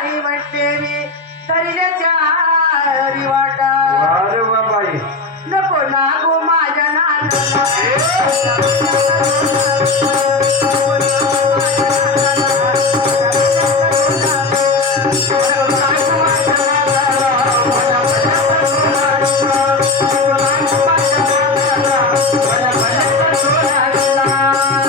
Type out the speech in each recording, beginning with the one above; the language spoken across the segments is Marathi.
नाही म्हणते मी. दर्याच्या वाटा अरे बाबाई. नको लागू माझ्या नादाला लहान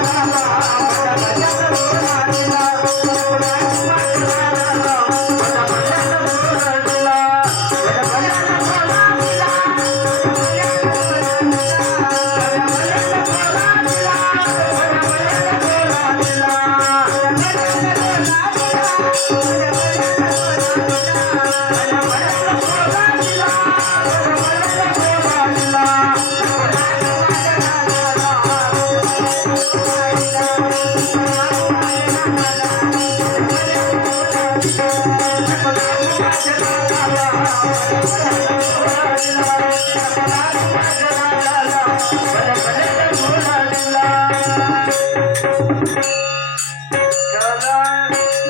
Thank you.